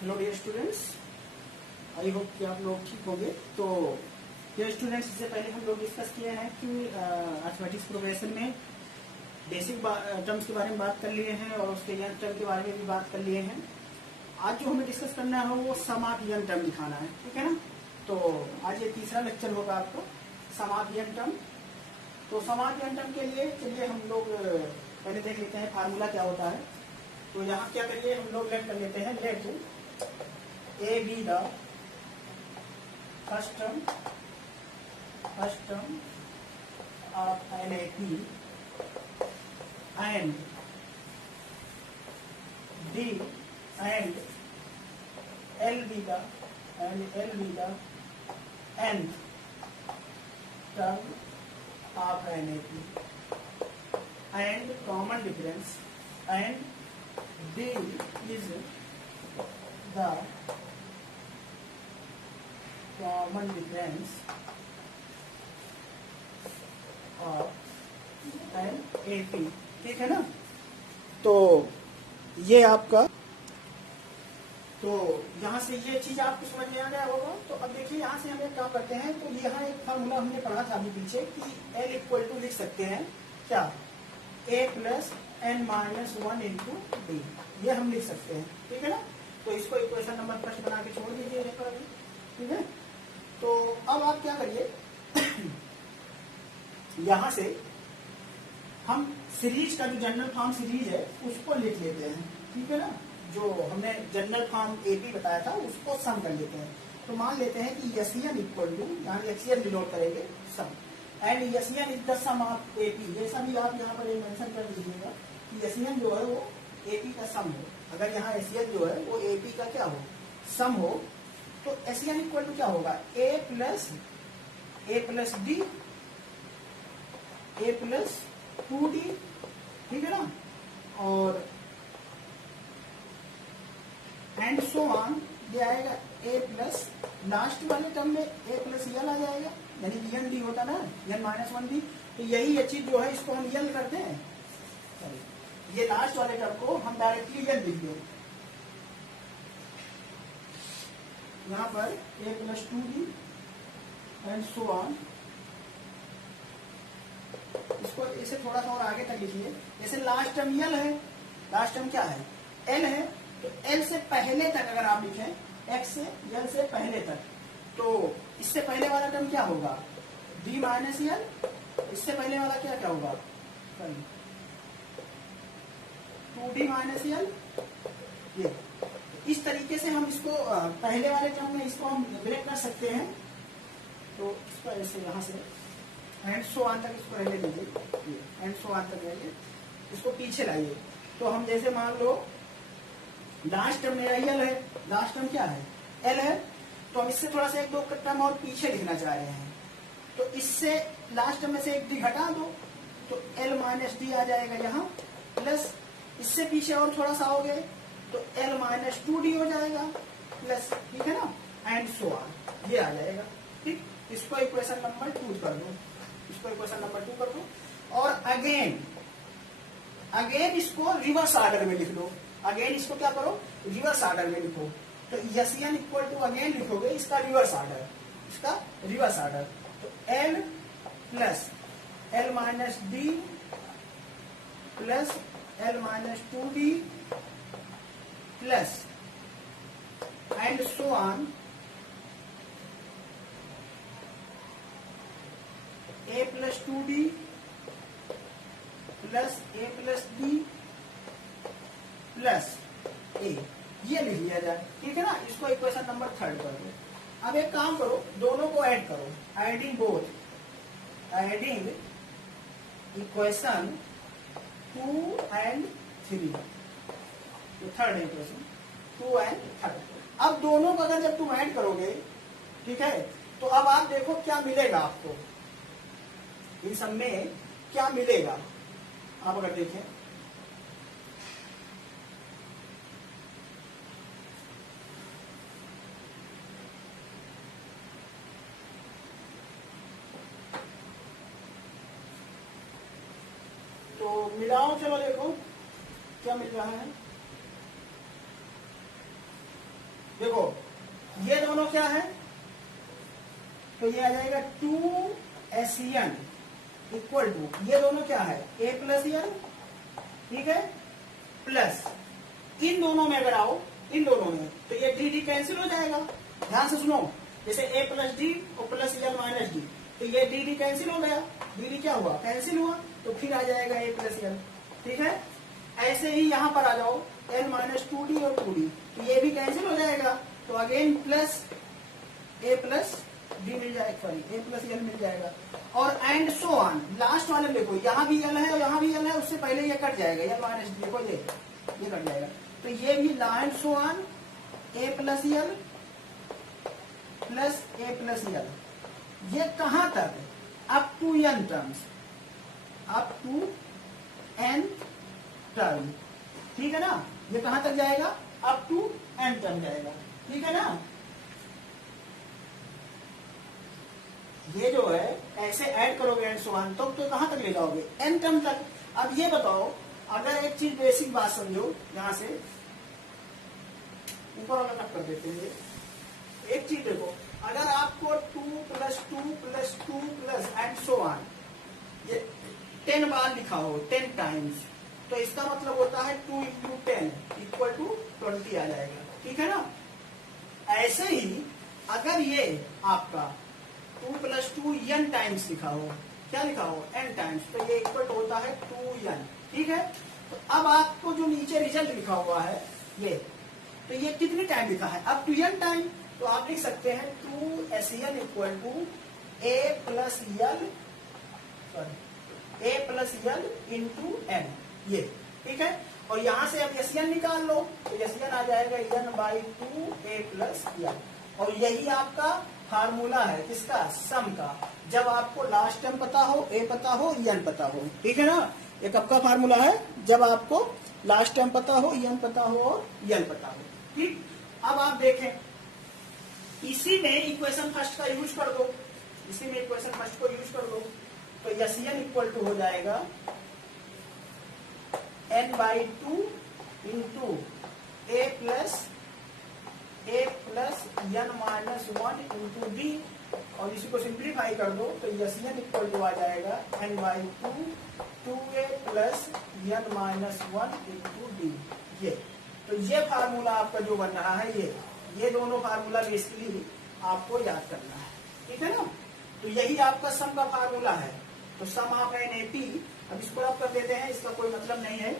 Hello dear students, I hope कि आप लोग ठीक होंगे। तो डियर स्टूडेंट्स, इससे पहले हम लोग डिस्कस किए हैं कि अर्थमेटिक्स प्रोग्रेशन में बेसिक टर्म्स के बारे में बात कर लिए हैं और उसके यंग टर्म के बारे में भी बात कर लिए हैं। आज जो हमें डिस्कस करना है वो सम ऑफ यंग टर्म दिखाना है, ठीक है ना। तो आज ये तीसरा लेक्चर होगा आपको सम ऑफ यंग टर्म। तो सम ऑफ यंग टर्म के लिए चलिए हम लोग पहले देख लेते हैं फार्मूला क्या होता है। तो यहाँ क्या करिए, हम लोग लेट कर लेते हैं, late A be the first term of an AP and D and L be the nth term of an AP and common difference and D is the common difference of an AP, ठीक है ना। तो ये आपका, तो यहाँ से ये चीज आपको समझ में आ गया होगा। तो अब देखिए यहाँ से हम एक काम करते हैं। तो यहाँ एक फार्मूला हमने पढ़ा था अभी पीछे कि L इक्वल टू लिख सकते हैं क्या, A plus n minus 1 into d, ये हम लिख सकते हैं, ठीक है ना। तो इसको इक्वेशन नंबर फर्स्ट बना के छोड़ दीजिए यहाँ पर, ठीक है। तो अब आप क्या करिए यहां से हम सीरीज का जो जनरल फॉर्म सीरीज है उसको लिख लेते हैं, ठीक है ना। जो हमने जनरल फॉर्म एपी बताया था उसको सम कर लेते हैं। तो मान लेते हैं कि एसईएन इक्वल टू, यहाँ एसईएन डिनोट करेंगे sum, and SN is the sum of AP. जैसा भी आप यहाँ पर मेंशन कर दीजिएगा कि एसईएन जो है वो एपी का सम हो। अगर यहाँ एसईएन जो है वो एपी का क्या हो, सम हो, तो एसईएन इक्वल टू क्या होगा, ए प्लस डी, ए प्लस 2d, ठीक है ना। और एंड सो ऑन, ये आएगा ए प्लस, लास्ट वाले टर्म में ए प्लस यल आ जाएगा, यानी एन डी होता ना, एन माइनस 1d। तो यही चीज जो है इसको हम यल करते हैं, ये लास्ट वाले टर्म को हम डायरेक्टली यल लिख दें। यहाँ पर a plus 2d and so on. इसको इसे थोड़ा सा और आगे तक लिखिए। जैसे लास्ट टर्म यल है, लास्ट टर्म क्या है, l है, तो l से पहले तक अगर आप लिखें, x से l से पहले तक, तो इससे पहले वाला टर्म क्या होगा, d माइनस यल, इससे पहले वाला क्या क्या होगा, 2d माइनस यल। ये इस तरीके से हम इसको पहले वाले टर्म में इसको हम ब्रेक कर सकते हैं। तो इसको ऐसे यहाँ से एंड सो ऑन तक इसको रहने दीजिए, एंड सो ऑन तक रहिए, इसको पीछे लाइए। तो हम जैसे मान लो लास्ट टर्म मेरा यल है, लास्ट टर्म क्या है, एल है, तो हम इससे थोड़ा सा एक दो टर्म और पीछे लिखना चाह रहे हैं। तो इससे लास्ट टर्म में से एक डी घटा दो, तो एल माइनस डी आ जाएगा यहाँ, प्लस इससे पीछे और थोड़ा सा हो गए तो L माइनस 2d हो जाएगा, प्लस, ठीक है ना, एंड सो ऑन, ये आ जाएगा, ठीक। इसको इक्वेशन नंबर 2 कर दो, इसको इक्वेशन नंबर 2 कर दो। और अगेन इसको रिवर्स ऑर्डर में लिख लो। अगेन इसको क्या करो, रिवर्स ऑर्डर में लिखो। तो एसईएन इक्वल टू अगेन लिखोगे इसका रिवर्स ऑर्डर, इसका रिवर्स ऑर्डर। तो L plus L minus D plus L minus 2d plus and so on, a plus 2d plus a plus d plus a, ये लिख लिया जाए, ठीक है ना। इसको इक्वेशन नंबर 3 कर दो। अब एक काम करो, दोनों को ऐड करो, adding both, adding equation 2 and 3, तो थर्ड इक्वेशन 2 एंड 3। अब दोनों को अगर जब तुम ऐड करोगे, ठीक है, तो अब आप देखो क्या मिलेगा आपको, इन सब में क्या मिलेगा। आप अगर देखें, तो मिलाओ, चलो देखो क्या मिल रहा है। देखो ये दोनों क्या है, तो ये आ जाएगा 2SN इक्वल टू, ये दोनों क्या है A प्लस N, ठीक है, प्लस इन दोनों में अगर आओ, इन दोनों में, तो ये डी डी कैंसिल हो जाएगा। ध्यान से सुनो, जैसे A प्लस डी और प्लस L माइनस डी, तो ये डी डी कैंसिल हो गया, डी डी क्या हुआ, कैंसिल हुआ, तो फिर आ जाएगा A प्लस L, ठीक है। ऐसे ही यहां पर आ जाओ, L माइनस 2D और 2D, तो ये भी कैंसिल हो जाएगा, तो again plus A plus D मिल जाएगा, सॉरी A प्लस L मिल जाएगा, और एंड सो ऑन। लास्ट वाले में देखो, यहाँ भी L है और यहाँ भी L है, उससे पहले ये कट जाएगा, L माइनस डी, देखो ये कट जाएगा, तो ये भी and so on A plus L plus A plus L, ये कहां तक, up to n terms, up to n term, ठीक है ना। ये कहां तक जाएगा, अप टू n टर्म जाएगा, ठीक है ना। ये जो है ऐसे ऐड करोगे एंड सो ऑन, तो कहां तक ले जाओगे, n टर्म तक। अब ये बताओ, अगर एक चीज बेसिक बात समझो, यहां से ऊपर वाला कट कर देते हैं, एक चीज देखो, अगर आपको 2 plus 2 plus 2 plus and so on ये 10 बार लिखा हो, 10 टाइम्स, तो इसका मतलब होता है 2 इंटू 10 इक्वल टू 20 आ जाएगा, ठीक है ना। ऐसे ही अगर ये आपका 2 प्लस 2 n टाइम्स लिखा हो, क्या लिखा हो, n टाइम्स, तो ये इक्वल टू होता है 2n, ठीक है। तो अब आपको जो नीचे रिजल्ट लिखा हुआ है ये, तो ये कितनी टाइम लिखा है, अब 2n टाइम, तो आप लिख सकते हैं 2SN equal to A plus L, sorry A plus L into n, ये ठीक है। और यहां से अब SN निकाल लो, तो SN आ जाएगा n by 2 A plus L, और यही आपका फार्मूला है किसका, सम का, जब आपको लास्ट टर्म पता हो, A पता हो, n पता हो, ठीक है ना। ये कब का फार्मूला है, जब आपको लास्ट टर्म पता हो, n पता हो और n पता हो, ठीक। अब आप देखें, इसी में इक्वेशन फर्स्ट का यूज कर दो, इसी में इक्वेशन फर्स्ट को यूज कर दो, तो SN इक्वल टू हो जाएगा n by 2 into A plus n minus 1 into D, और इसी को सिंप्लीफाई कर दो, तो SN इक्वल टू आ जाएगा n by 2A plus n minus 1 into d, ये। तो ये फार्मूला आपका जो बन रहा है, ये दोनों फार्मूला बेसिकली आपको याद करना है, ठीक है ना। तो यही आपका सम का फार्मूला है, तो सम ऑफ एन एपी, अब इसको आप कर देते हैं, इसका कोई मतलब नहीं है,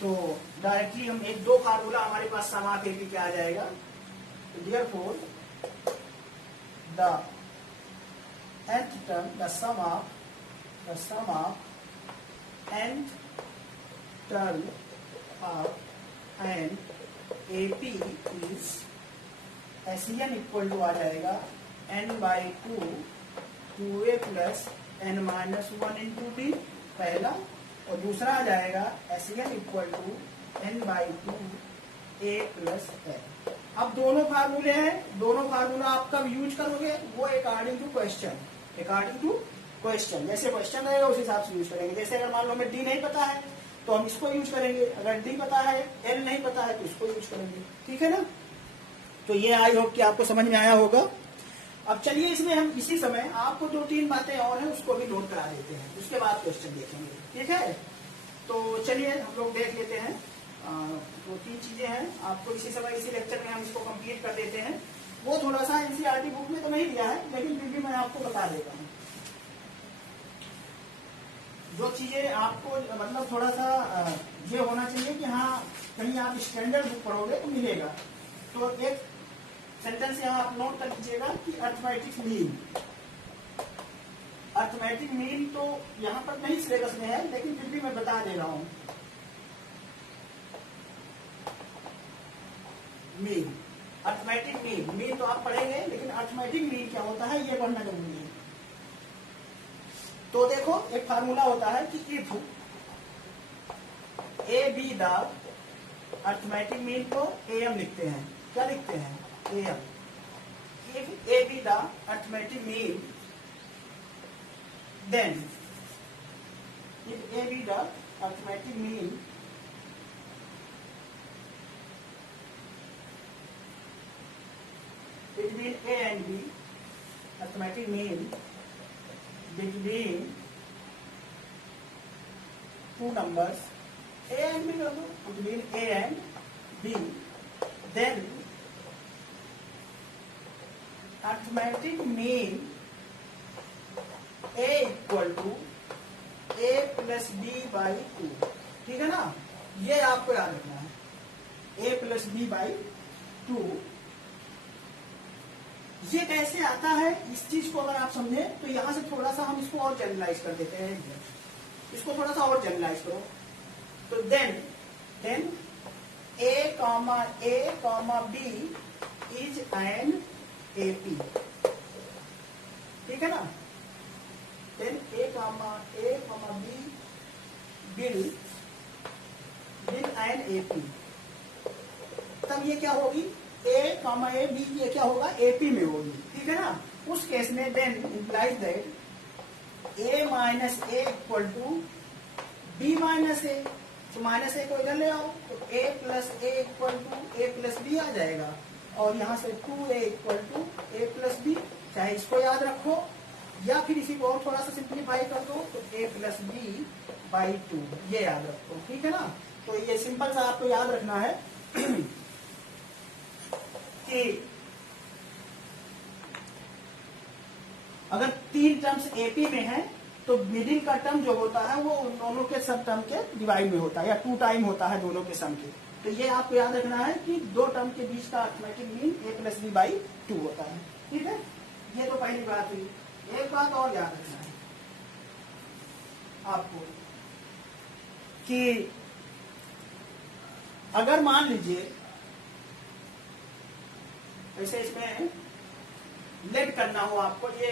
तो डायरेक्टली हम एक दो फार्मूला हमारे पास सम ऑफ एपी क्या आ जाएगा, तो therefore the nth term, the sum of nth term of an AP is SN equal to आ जाएगा n by 2A plus n minus 1 into D, पहला, और दूसरा आ जाएगा SN equal to n by 2A plus n। अब दोनों फार्मूले हैं, दोनों फार्मूला आप कब यूज करोगे, वो अकॉर्डिंग टू क्वेश्चन, जैसे क्वेश्चन रहेगा उस हिसाब से यूज करेंगे। जैसे अगर मान लो हमें डी नहीं पता है तो हम इसको यूज करेंगे, अगर डी पता है, एल नहीं पता है तो इसको यूज करेंगे, ठीक है ना। तो ये आई होप कि आपको समझ में आया होगा। अब चलिए इसमें हम इसी समय आपको 2-3 बातें और हैं उसको भी नोट करा देते हैं, उसके बाद क्वेश्चन देखेंगे, ठीक है। तो चलिए हम लोग देख लेते हैं, 2-3 चीजें हैं, आपको इसी समय इसी लेक्चर में हम इसको कंप्लीट कर देते हैं। वो थोड़ा सा एनसीईआरटी बुक में तो नहीं दिया है, लेकिन फिर भी मैं आपको बता देता हूँ जो चीजें आपको मतलब थोड़ा सा ये होना चाहिए कि हाँ कहीं आप स्टैंडर्ड बुक पढ़ोगे तो मिलेगा। तो एक सेंटेंस यहाँ आप नोट कर लीजिएगा कि अर्थमेटिक मीन तो यहाँ पर नहीं सिलेबस में है, लेकिन फिर भी मैं बता दे रहा हूँ। मीन, अर्थमेटिक मीन तो आप पढ़ेंगे, लेकिन अर्थमेटिक मीन क्या होता है ये पढ़ना जरूरी है। तो देखो एक फार्मूला होता है कि if A be the arithmetic mean को AM लिखते हैं, क्या लिखते हैं, AM। If A be the arithmetic mean then if A be the arithmetic mean between A and B, arithmetic mean between two numbers A and B, between A and B, then arithmetic mean A equal to A plus B by 2। ठीक है ना, ये आपको याद रखना है, A plus B by 2। ये कैसे आता है, इस चीज को अगर आप समझे तो यहां से थोड़ा सा हम इसको और जनरलाइज कर देते हैं, इसको थोड़ा सा और जनरलाइज करो। तो then A comma B is an AP, ठीक है ना। Then A comma B will an AP, तब ये क्या होगी, A comma A B ये क्या होगा, AP में होगी, ठीक है ना। उस केस में then implies that A minus A equal to B minus A, तो माइनस ए को इधर ले आओ तो A plus A equal to A plus B आ जाएगा, और यहाँ से 2A equal to A plus B, चाहे इसको याद रखो या फिर इसी को और थोड़ा सा सिंप्लीफाई कर दो तो A प्लस बी बाई 2, ये याद रखो, ठीक है ना। तो ये सिंपल सा आपको याद रखना है कि अगर तीन टर्म्स एपी में है तो मिडिल का टर्म जो होता है वो उन दोनों के सब टर्म के डिवाइड में होता है, या 2 टाइम होता है दोनों के सम के। तो ये आपको याद रखना है कि दो टर्म के बीच का arithmetic mean A plus B by 2 होता है, ठीक है। ये तो पहली बात हुई। एक बात और याद रखना है आपको कि अगर मान लीजिए ऐसे इसमें लेट करना हो आपको, ये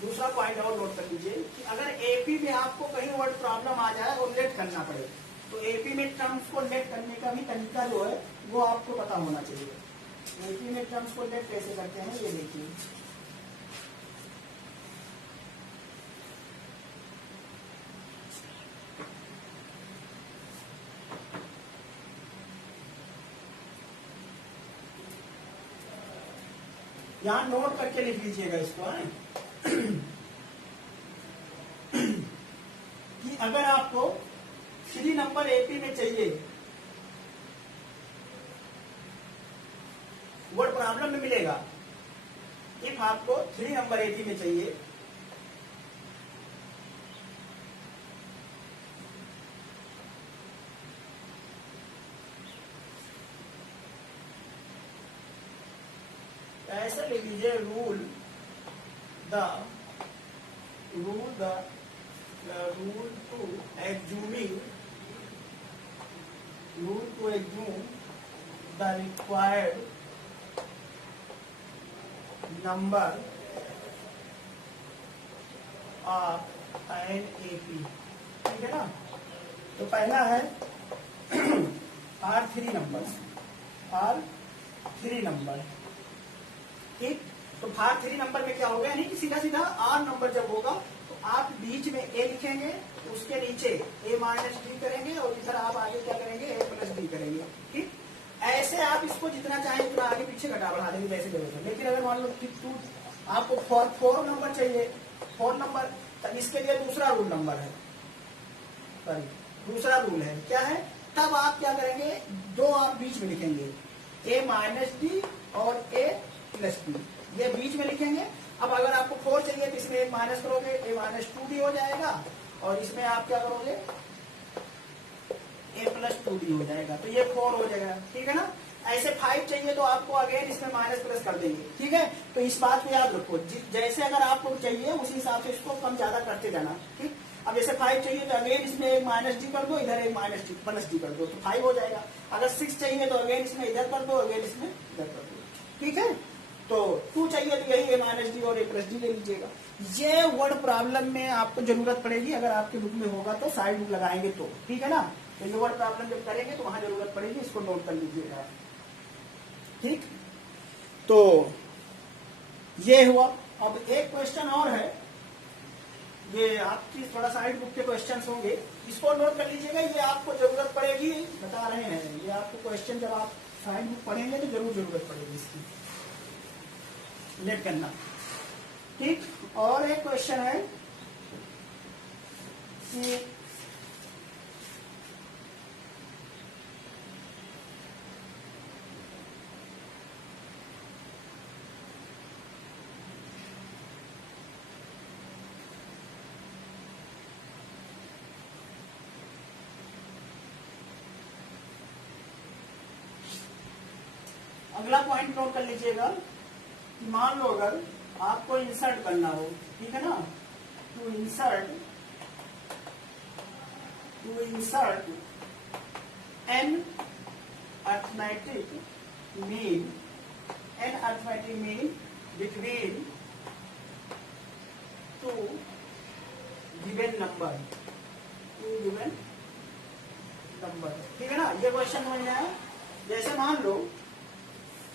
दूसरा पॉइंट और नोट कर लीजिए कि अगर एपी में आपको कहीं वर्ड प्रॉब्लम आ जाए और लेट करना पड़े तो एपी में टर्म्स को लेट करने का भी तरीका जो है वो आपको पता होना चाहिए। एपी में टर्म्स को लेट कैसे करते हैं ये देखिए। यहां नोट करके लिख लीजिएगा इसको है कि अगर आपको 3 नंबर एपी में चाहिए, वर्ड प्रॉब्लम में मिलेगा, इफ आपको 3 नंबर एपी में चाहिए ऐसा लिख लीजिए, rule to assume the required number of an AP, ठीक है ना। तो पहला है R3 नंबर, ठीक। तो भाग 3 नंबर में क्या होगा, यानी कि सीधा सीधा R नंबर जब होगा तो आप बीच में A लिखेंगे, उसके नीचे A माइनस डी करेंगे और इधर आप आगे क्या करेंगे, A प्लस डी करेंगे, ठीक। ऐसे आप इसको जितना चाहें उतना आगे पीछे घटा बढ़ा देंगे जैसे जरूरत है। लेकिन अगर मान लो कि आपको 4 नंबर चाहिए, 4 नंबर, तो इसके लिए दूसरा रूल नंबर है, सॉरी दूसरा रूल है, क्या है, तब आप क्या करेंगे, 2 आप बीच में लिखेंगे, A माइनस डी और A प्लस डी, ये बीच में लिखेंगे। अब अगर आपको 4 चाहिए तो इसमें 1 माइनस करोगे, A माइनस 2D हो जाएगा, और इसमें आप क्या करोगे, A प्लस 2D हो जाएगा, तो ये 4 हो जाएगा, ठीक है ना। ऐसे 5 चाहिए तो आपको अगेन इसमें माइनस प्लस कर देंगे, ठीक है। तो इस बात को याद रखो, जैसे अगर आपको चाहिए उसी हिसाब से इसको कम ज्यादा करते जाना, ठीक। अब जैसे 5 चाहिए तो अगेन इसमें 1 माइनस डी कर दो, इधर 1 माइनस डी प्लस डी कर दो, तो 5 हो जाएगा। अगर 6 चाहिए तो अगेन इसमें इधर कर दो, अगेन इसमें इधर कर दो, ठीक है। तो 2 चाहिए तो यही A माइनस डी और A प्लस डी ले लीजिएगा। ये वर्ड प्रॉब्लम में आपको जरूरत पड़ेगी, अगर आपके बुक में होगा तो साइड बुक लगाएंगे तो, ठीक है ना। तो ये वर्ड प्रॉब्लम जब करेंगे तो वहां जरूरत पड़ेगी, इसको नोट कर लीजिएगा, ठीक। तो ये हुआ। अब एक क्वेश्चन और है, ये आपकी थोड़ा साइड बुक के क्वेश्चंस होंगे, इसको नोट कर लीजिएगा, ये आपको जरूरत पड़ेगी, बता रहे हैं, ये आपको क्वेश्चन जब आप साइड बुक पढ़ेंगे तो जरूर जरूरत पड़ेगी इसकी। लेट करना। ठीक, और एक क्वेश्चन है कि अगला पॉइंट नोट कर लीजिएगा कि मान लो अगर आपको इंसर्ट करना हो, ठीक है ना, to insert n arithmetic mean between two given number, ठीक है ना। ये क्वेश्चन समझ में आया। जैसे मान लो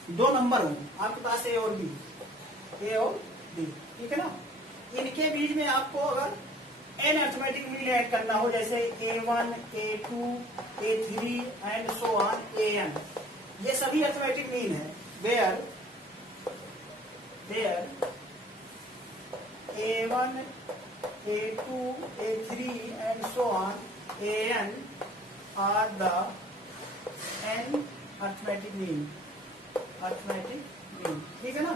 दो नंबर हो आपके पास, ए और बी, ठीक है ना। इनके बीच में आपको अगर एन अर्थमेटिक मीन ऐड करना हो, जैसे A1, A2, A3 and so on AN, ये सभी अर्थमेटिक मीन है। Where A1, A2, A3 and so on AN are the n arithmetic mean, ठीक है ना,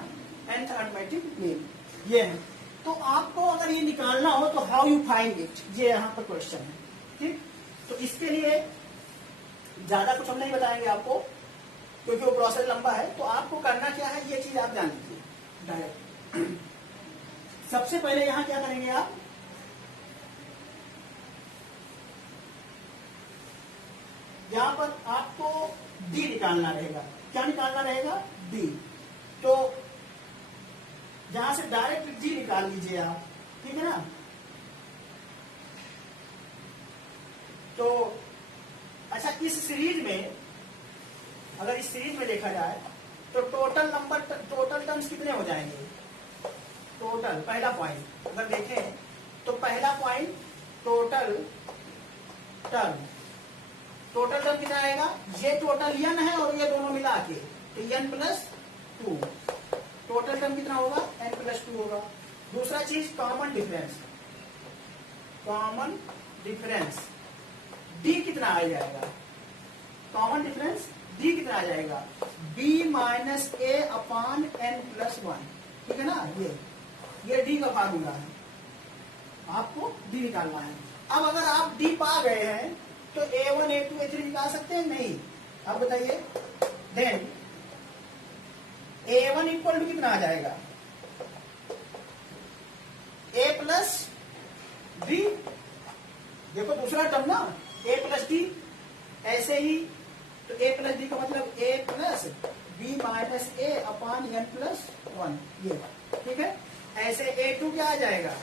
nth अर्थमेटिक मीन ये है। तो आपको अगर ये निकालना हो तो हाउ यू फाइंड इट, ये यहाँ पर क्वेश्चन है। ठीक, तो इसके लिए ज्यादा कुछ हम नहीं बताएंगे आपको, क्योंकि वो प्रोसेस लंबा है। तो आपको करना क्या है, ये चीज आप जान लीजिए डायरेक्ट। सबसे पहले यहाँ क्या करेंगे आप, यहाँ पर आपको डी निकालना रहेगा। क्या निकालना रहेगा, डी। तो यहां से डायरेक्ट जी निकाल लीजिए आप, ठीक है ना। तो अच्छा, इस सीरीज में अगर इस सीरीज में देखा जाए तो टोटल टर्म्स कितने हो जाएंगे। टोटल पहला पॉइंट अगर देखें तो पहला पॉइंट टोटल टर्म कितना आएगा, ये टोटल n है और ये दोनों मिला के तो n+2, टोटल टर्म कितना होगा, n+2 होगा। दूसरा चीज कॉमन डिफरेंस d कितना आ जाएगा, कॉमन डिफरेंस d कितना आ जाएगा, b - a/n+1, ठीक है ना। ये d का फार्मूला है, आपको d निकालना है। अब अगर आप d पा गए हैं तो A1, A2, A3 निकाल सकते हैं, नहीं। अब बताइए, देन A1 इक्वल टू कितना आ जाएगा, A+B। देखो दूसरा टर्म ना, A+D, ऐसे ही तो A+D का मतलब A+B - a/n+1, ये ठीक है। ऐसे A2 क्या आ जाएगा,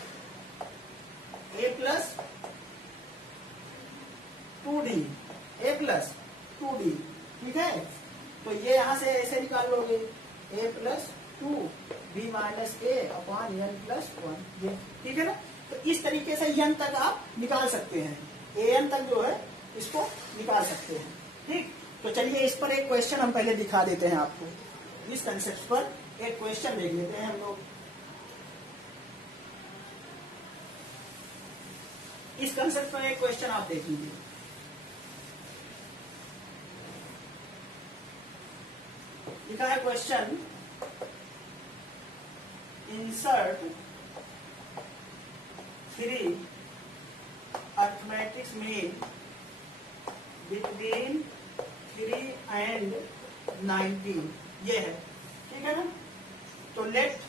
A+2D, ठीक है। तो ये यहां से ऐसे निकाल लोगे, A+2B - a/n+1, ये ठीक है ना। तो इस तरीके से n तक आप निकाल सकते हैं, an तक जो है इसको निकाल सकते हैं। ठीक, तो चलिए इस पर एक क्वेश्चन हम पहले दिखा देते हैं आपको। इस कंसेप्ट पर एक क्वेश्चन देख लेते हैं हम लोग। इस कंसेप्ट पर एक क्वेश्चन आप देख लीजिए। लिखा है question, insert 3 arithmetic mean between 3 and 19, ये है, ठीक है ना। तो late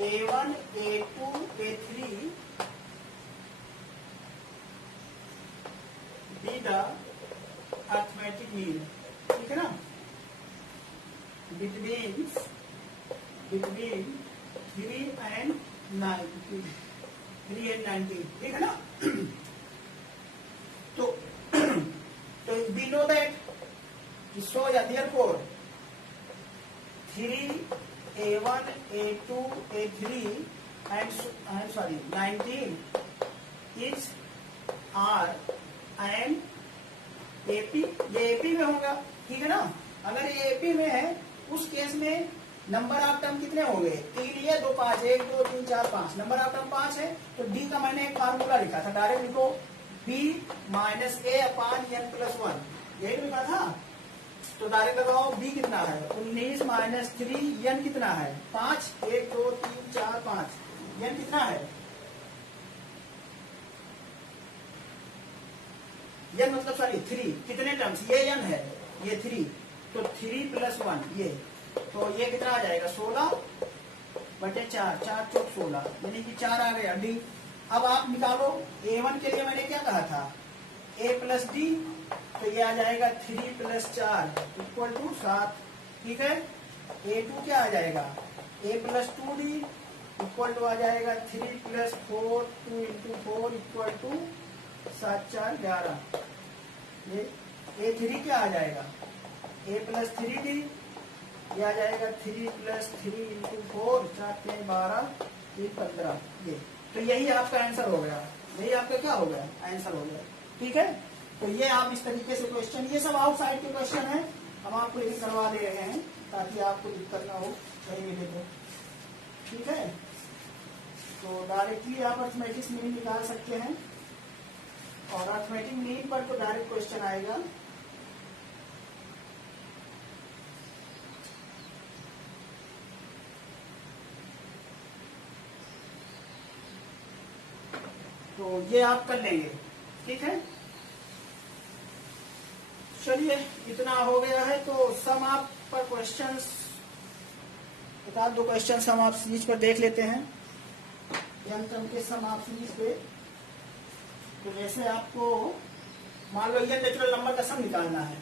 A1, A2, A3 be the arithmetic mean, ठीक है ना, between 3 and 19, ठीक है ना। तो we know that, so therefore 3, A1, A2, A3 and 19 is R and AP, ये AP में होगा, ठीक है ना। अगर ये AP में है उस केस में नंबर ऑफ टर्म कितने हो गए? 3 लिए 2 5, 1 2 3 4 5, नंबर ऑफ टर्म 5 है। तो डी का मैंने एक फार्मूला लिखा था, डायरेक्ट लिखो b माइनस ए अपान n प्लस 1, यही लिखा था। तो डायरेक्ट लगाओ b कितना है 19 माइनस 3, n कितना है 5, 1 2 3 4 5, n कितना है, n मतलब सॉरी 3, कितने टर्म्स, ये n है, ये 3, तो 3 प्लस 1 ये, तो ये कितना आ जाएगा 16 बटे 4, 4 चौक 16, यानी कि 4 आ गया डी। अब आप निकालो a1 के लिए मैंने क्या कहा था a प्लस डी, तो ये आ जाएगा 3 प्लस 4 इक्वल टू 7, ठीक है। a2 क्या आ जाएगा a plus 2d equal to आ जाएगा 3 प्लस 4, 2 इंटू 4 इक्वल टू 7 4 11। ये a3 क्या आ जाएगा a प्लस 3d, ये आ जाएगा 3 प्लस 3 इंटू 4, 4 3 12 3 15, ये। तो यही आपका आंसर हो गया, यही आपका क्या हो गया आंसर हो गया, ठीक है। तो ये आप इस तरीके से क्वेश्चन, ये सब आउटसाइड के क्वेश्चन है, हम आपको यही करवा दे रहे हैं ताकि आपको दिक्कत ना हो कहीं मिले तो, ठीक है। तो डायरेक्टली आप अर्थमेटिक्स मीन निकाल सकते हैं, और अर्थमेटिक मीन पर तो डायरेक्ट क्वेश्चन आएगा। तो ये आप कर लेंगे, ठीक है। चलिए इतना हो गया है, तो सम आप पर क्वेश्चंस, एक आध दो क्वेश्चंस हम आप सीरीज पर देख लेते हैं, एन टर्म के सम आप सीरीज पे। तो जैसे आपको मान लो ये नेचुरल नंबर का सम निकालना है,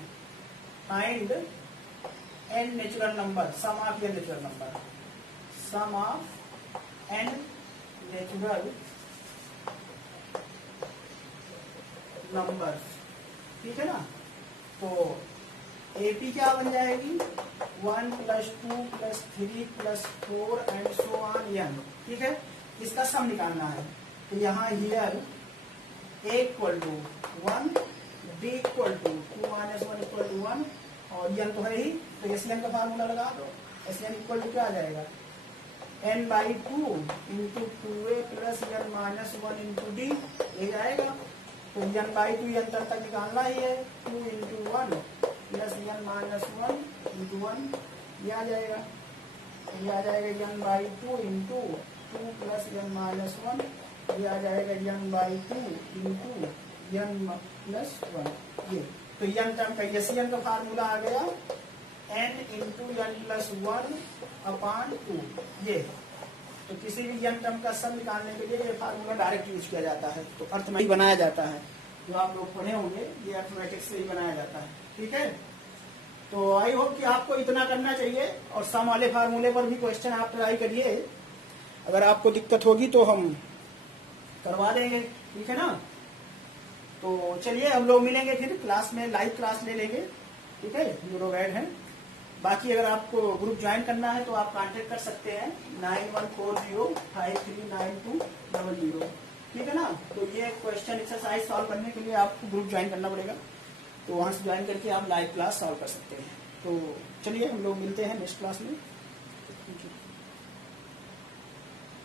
find n natural number, sum of n natural number, sum of n natural number, ठीक है ना। तो एपी क्या बन जाएगी 1 plus 2 plus 3 plus 4 and so on n, ठीक है। इसका सम निकालना है, तो यहाँ here a equal to 1, d equal to 2 minus 1 equal to 1, और एन तो है ही, तो एस एन का फार्मूला लगा दो। एस एन इक्वल टू क्या आ जाएगा n by 2 into 2a plus n minus 1 into d, ये जाएगा। तो n बाई 2 n तक निकालना ही है, 2 into 1 plus n minus 1 into 1, ये आ जाएगा। ये आ जाएगा n by 2 into 2 plus n minus 1, ये आ जाएगा n by 2 into n plus 1, ये। तो n टर्म का एस एन का फार्मूला आ गया n इंटू n प्लस 1 अपान 2, ये। तो किसी भी n टर्म का सम निकालने के लिए ये फार्मूला डायरेक्ट यूज किया जाता है, तो अर्थमेटिक बनाया जाता है, जो आप लोग पढ़े होंगे ये अर्थमेटिक्स से ही बनाया जाता है, ठीक है। तो आई होप कि आपको इतना करना चाहिए, और सम वाले फार्मूले पर भी क्वेश्चन आप ट्राई करिए, अगर आपको दिक्कत होगी तो हम करवा देंगे, ठीक है ना। तो चलिए हम लोग मिलेंगे फिर क्लास में, लाइव क्लास ले लेंगे, ठीक है। जो लोग ऐड हैं, बाकी अगर आपको ग्रुप ज्वाइन करना है तो आप कांटेक्ट कर सकते हैं 9140539200, ठीक है ना। तो ये क्वेश्चन एक्सरसाइज सॉल्व करने के लिए आपको ग्रुप ज्वाइन करना पड़ेगा, तो वहां से ज्वाइन करके आप लाइव क्लास सॉल्व कर सकते हैं। तो चलिए हम लोग मिलते हैं नेक्स्ट क्लास में।